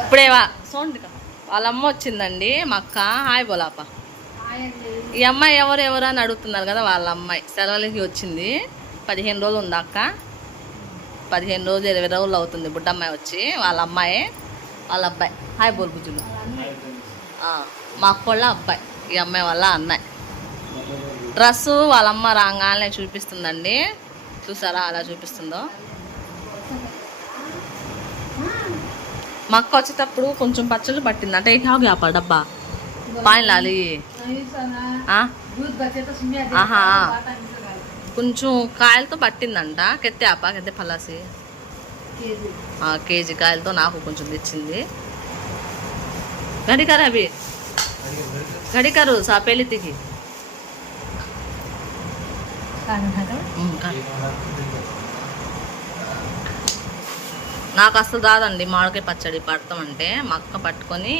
ఇప్పుడే సౌండ్ వాళ్ళ అమ్మ వచ్చిందండి మా అక్క హాయ్ బోలాప. ఈ అమ్మాయి ఎవరు ఎవరు అని అడుగుతున్నారు కదా వాళ్ళ అమ్మాయి. సెలవులకి వచ్చింది పదిహేను రోజులు ఉంది అక్క. పదిహేను రోజులు ఇరవై రోజులు అవుతుంది బుడ్డమ్మాయి వచ్చి వాళ్ళ అమ్మాయి వాళ్ళ అబ్బాయి. హాయ్ బోల్ బుజ్జులు మా అక్కోళ్ళ అబ్బాయి ఈ అమ్మాయి వాళ్ళ అన్నయ్య. డ్రెస్సు వాళ్ళమ్మ రాగానే చూపిస్తుందండి. చూసారా అలా చూపిస్తుందో? మా అక్క వచ్చేటప్పుడు కొంచెం పచ్చళ్ళు పట్టింది. అంటే డబ్బా. పాయిన్ లాలి. ఆ? ఆహా కొంచెం కాయలతో పట్టిందంట. కెత్తే ఆపా కెత్తే పలాసి. కేజీ కాయలతో నాకు కొంచెం తెచ్చింది. గడికారు అవి. గడికారు సాపేలితికి నాకు అసలు రాదండి మామిడికాయ పచ్చడి పడతామంటే మా అక్క పట్టుకొని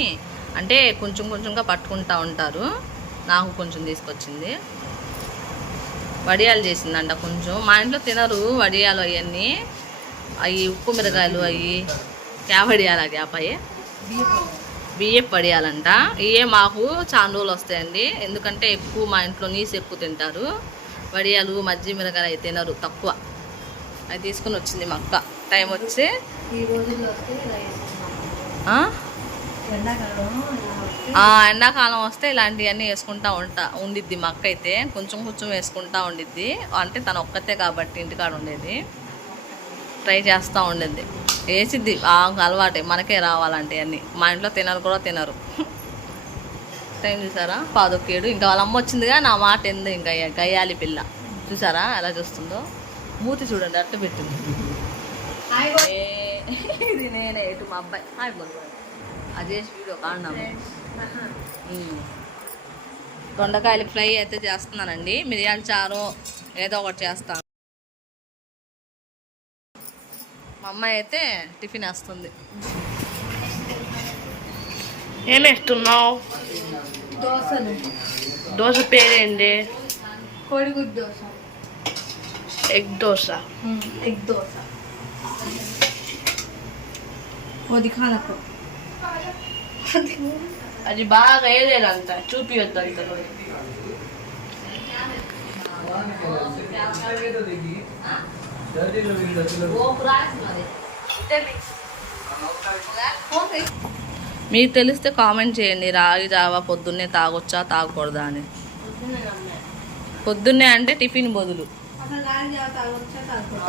అంటే కొంచెం కొంచెంగా పట్టుకుంటా ఉంటారు. నాకు కొంచెం తీసుకొచ్చింది. వడియాలు చేసిందంట కొంచెం. మా ఇంట్లో తినరు వడియాలు అవన్నీ. అవి ఉప్పు మిరకాయలు అవి క్యావడియాలు అది అబ్బాయి బియ్యం పడియాలంట ఇవే మాకు చాలా రోజులు వస్తాయండి. ఎందుకంటే ఎక్కువ మా ఇంట్లో నీసు ఎక్కువ తింటారు. వడియాలు మజ్జి మిరకాయలు అవి తినరు తక్కువ. అవి తీసుకుని వచ్చింది మా అక్క. టైం వచ్చి? ఎండాకాలం వస్తే ఇలాంటివన్నీ వేసుకుంటా ఉంటా ఉండిద్ది మా అక్క అయితే. కొంచెం కొంచెం వేసుకుంటా ఉండిద్ది. అంటే తను ఒక్కతే కాబట్టి ఇంటికాడ ఉండేది. ట్రై చేస్తూ ఉండేది వేసిద్ది ఆ అలవాటే మనకే రావాలంటే అన్ని మా ఇంట్లో తినరు కూడా తినరు. టైం చూసారా? పాదొక్కేడు. ఇంకా వాళ్ళ అమ్మ వచ్చిందిగా నా మాట ఎందు ఇంకా గయ్యాలి పిల్ల. చూసారా? ఎలా చూస్తుందో? మూతి చూడండి అట్ట పెట్టింది. ఇది నేనే ఇటు మా అబ్బాయి. హాయ్ బోల్ అజేష్ వీడియో. దొండకాయలు ఫ్రై అయితే చేస్తున్నానండి. మిరియాల చారు ఏదో ఒకటి చేస్తాను. మా అమ్మాయి అయితే టిఫిన్ వేస్తుంది. ఏం వేస్తున్నావు? దోశలు దోశ పేరేంటి? కోడిగుడ్డు దోశ ఎగ్ దోశ ఎగ్ దోశ ఓ దిఖానకు అది బాగా వేయలేదంట చూపియొద్దు అంత మీకు తెలిస్తే కామెంట్ చేయండి రాగి జావా పొద్దున్నే తాగొచ్చా తాగకూడదా అని. పొద్దున్నే అంటే టిఫిన్ బదులు.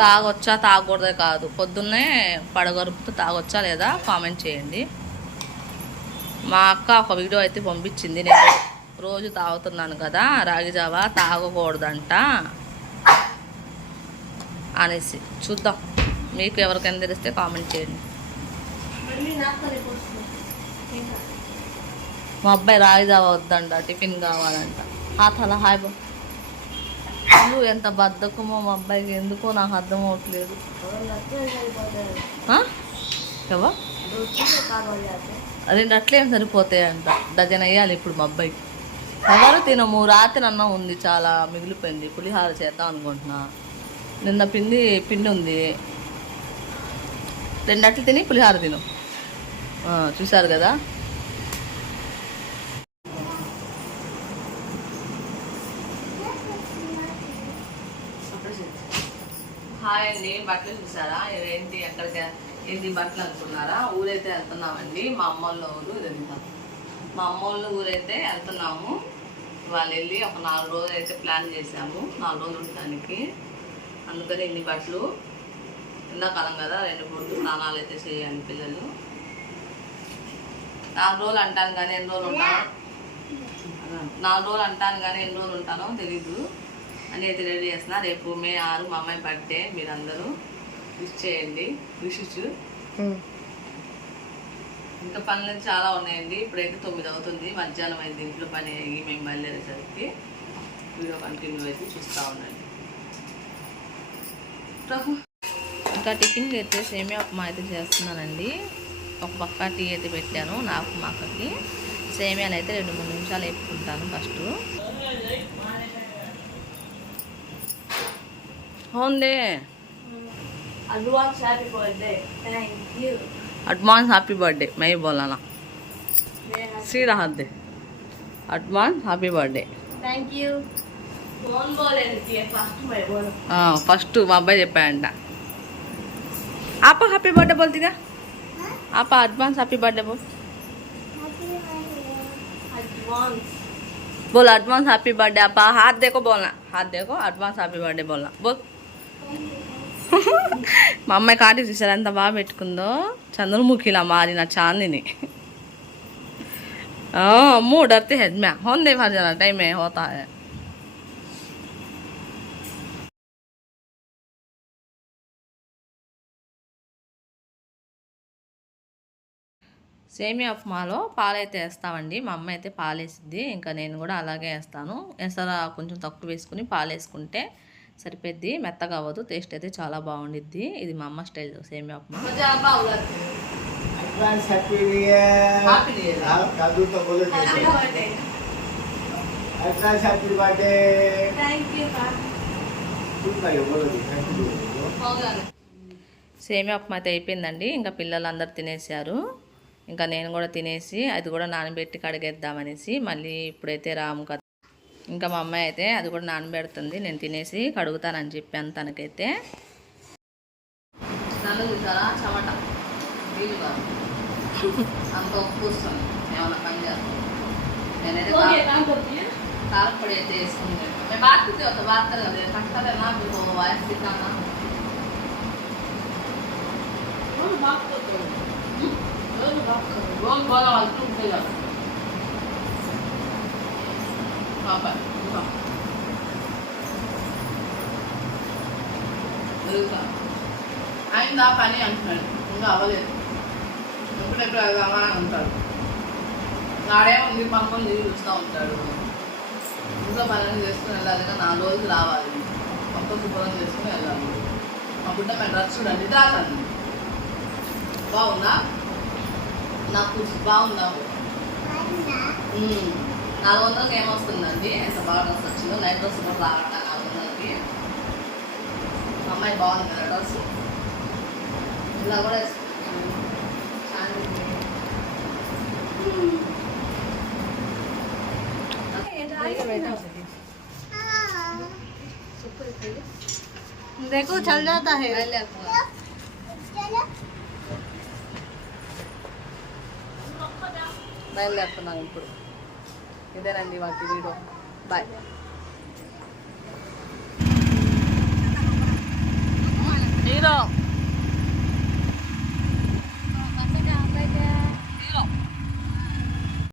తాగొచ్చా తాగకూడదే కాదు. పొద్దున్నే పడగరుపుతూ తాగొచ్చా లేదా కామెంట్ చేయండి. మా అక్క ఒక వీడియో అయితే పంపించింది. నేను రోజు తాగుతున్నాను కదా రాగి జావా తాగకూడదంట అనేసి. చూద్దాం. మీకు ఎవరికైనా తెలిస్తే కామెంట్ చేయండి. మా అబ్బాయి రాగి జావా వద్దంట టిఫిన్ కావాలంట. ఆ తల హాయ్ బా నువ్వు ఎంత బద్దకమో మా అబ్బాయికి ఎందుకో నాకు అర్థం అవ్వట్లేదు. వాళ్ళు రెండు అట్లేం సరిపోతాయంట? డజన్ వేయాలి ఇప్పుడు మా అబ్బాయికి. ఎవరు తినము? రాత్రి అన్నం ఉంది చాలా మిగిలిపోయింది. పులిహార చేద్దాం అనుకుంటున్నా. నిన్న పిండి పిండి ఉంది. రెండట్లు తిని పులిహార తిను. చూశారు కదా హాయ్ అండి బట్టలు చూసారా? ఏంటి ఎక్కడికి ఏంటి బట్టలు అనుకున్నారా? ఊరైతే వెళ్తున్నామండి. మా అమ్మోళ్ళ ఊరు వెళ్తాం మా అమ్మోళ్ళ ఊరైతే వెళ్తున్నాము. వాళ్ళు వెళ్ళి ఒక నాలుగు రోజులు అయితే ప్లాన్ చేశాము. నాలుగు రోజులు ఉండడానికి. అందుకని ఇన్ని బట్టలు. ఎండాకాలం కదా రెండు మూడు స్నానాలు అయితే చేయాలి పిల్లలు. నాలుగు రోజులు అంటాను కానీ ఎన్ని రోజులు ఉంటాను? నాలుగు రోజులు అంటాను కానీ ఎన్ని రోజులు ఉంటానో తెలీదు. అని అయితే రెడీ చేస్తున్నా రేపు మే ఆరు మా అమ్మాయి బర్త్డే మీరందరూ విష్ చేయండి. విష్ ఇంకా పనులు చాలా ఉన్నాయండి. ఇప్పుడైతే తొమ్మిది అవుతుంది. మధ్యాహ్నం అయింది. ఇంట్లో పని అయ్యి మేము బయలుదేరేసరికి వీడియో కంటిన్యూ అయితే చూస్తూ ఉండండి. ప్రభు. ఇంకా టిఫిన్ అయితే సేమియా ఉప్మా అయితే చేస్తున్నానండి. ఒక పక్క టీ అయితే పెట్టాను నాకు మా అక్కకి సేమియాలు అయితే రెండు మూడు నిమిషాలు వేపుకుంటాను first. అవునులే Advance happy birthday. Thank you. Advance happy birthday मैं ही बोलाना सी रहा दे advance happy birthday thank you phone బోలేండి first మై బోల్ ఫస్ట్ మా అబ్బాయి చెప్పాడంట ఆప హ్యాపీ బర్త్డే బోల్తీగా ఆప అడ్వాన్స్ హ్యాపీ బర్త్డే బోల్ అడ్వాన్స్ बोल एडवांस हैप्पी बर्थडे आपा हाथ देखो बोलना हाथ देखो एडवांस హ్యాపీ బర్త్డే बोलना बोल మా అమ్మాయి కాటి చూసారు? ఎంత బాగా పెట్టుకుందో? చంద్రముఖిలా మారిన చాందిని. అమ్మో డర్తే హెడ్ మ్యామ్. హోందే జన టైమే హోతా సేమి ఆఫ్ మాలో పాలైతే వేస్తామండి. మా అమ్మ అయితే పాలేసింది ఇంకా నేను కూడా అలాగే వేస్తాను. ఎసరా కొంచెం తక్కువ వేసుకుని పాలేసుకుంటే సరిపోద్ది. మెత్తగా అవ్వదు. టేస్ట్ అయితే చాలా బాగుండిద్ది. ఇది మా అమ్మ స్టైల్. సేమ్ ఉప్మా సేమియా ఉప్మా అయితే అయిపోయిందండి. ఇంకా పిల్లలందరూ తినేసారు. ఇంకా నేను కూడా తినేసి అది కూడా నానబెట్టి కడిగేద్దామనేసి మళ్ళీ ఇప్పుడైతే రాము కథ ఇంకా మా అమ్మాయి అయితే అది కూడా నానబెడుతుంది. నేను తినేసి కడుగుతానని చెప్పాను తనకైతే. నలుగుతారా బాగుతుంది కదా. బాగుపోతుంది పాప. ఆయన దా పని అంటున్నాడు. ఇంకా అవ్వలేదు. ఎప్పుడెప్పుడు వెళ్దామా అని అంటాడు నాడే ఉంది పనుకొని నీళ్ళు చూస్తూ ఉంటాడు. ఇంట్లో పనులు చేసుకుని వెళ్ళాలి కానీ నాలుగు రోజులు రావాలి. మొక్క శుభ్రం చేసుకుని వెళ్ళాలి. మా గుడ్డ మేము డ్రెస్ చూడండి డ్రాస్ బాగుందా? నాకు బాగున్నావు నాలుగు వందలకి ఏమొస్తుందండి ఎంత బాగా డ్రెస్ వచ్చిందో నైట్ డ్రెస్ కూడా రావట నాలుగు వందలకి మా అమ్మాయి బాగుంది కదా డ్రెస్ ఇలా కూడా వేసుకుంటాను. देखो चल जाता है బయలుదేరుతున్నాం ఇప్పుడు ఇదేనండి వాటి వీడియో బాయ్ హీరో